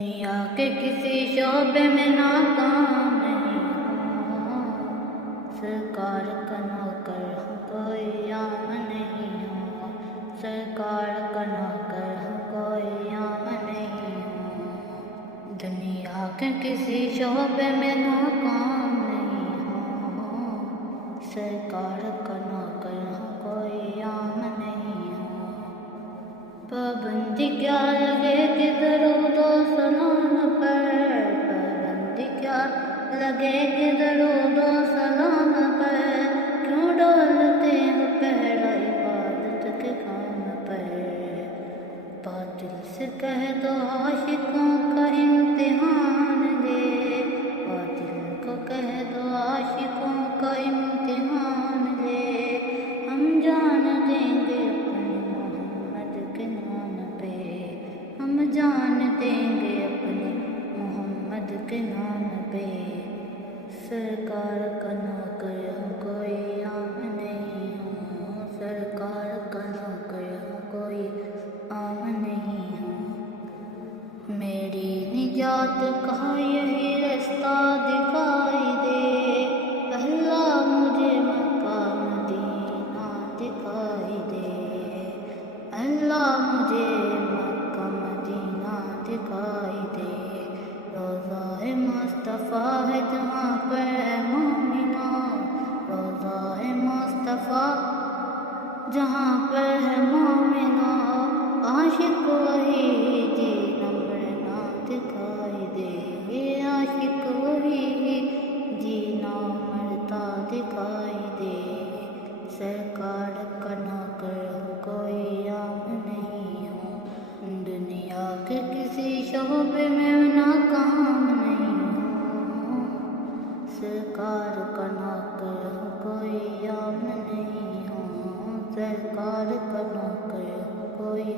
دنیا کے کسی شعبے میں ناکام نہیں ہوں، سرکار کا نوکر ہوں، کوئی عام نہیں ہوں، سرکار کا نوکر ہوں، کوئی عام نہیں ہوں۔ دنیا کے کسی شعبے میں ناکام نہیں ہوں، سرکار کا نوکر ہوں، کوئی عام نہیں ہوں۔ پابندی کیا لگے کہ درود و سلام پر، پابندی کیا لگے کہ درود و سلام پر، کیوں ڈالتے ہو پہرا عبادت کے کام پر۔ باطل سے کہہ دو عاشقوں کا امتحان لے، باطل کو کہہ دو عاشقوں کا امتحان لے، ہم جان دیں گے اپنے محمد کے نام پہ، ہم جان دیں گے اپنے محمد کے نام پہ۔ سرکار کا نوکر ہوں، کوئی عام نہیں ہوں، سرکار کا نوکر ہوں، کوئی عام نہیں ہوں۔ میری نجات کا یہی رستہ دکھائی دے، اللہ مجھے مکہ مدینہ دکھائی دے، اللہ مجھے مکہ مدینہ دکھائی دے۔ روضہ مصطفیٰ ہے جہاں پر ہے مومنہ، روضہ مصطفیٰ جہاں پر ہے مومنہ، عاشق وہی جینا مرنا دکھائی دے، عاشق وہی جینا مرتا دکھائی دے۔ سرکار کا نوکر ہوں، کوئی عام نہیں ہوں، دنیا کے کسی شعبے میں ناکام نہیں ہوں، سرکار کا نوکر ہوں، کوئی عام نہیں ہوں، سرکار کا نوکر ہوں، کوئی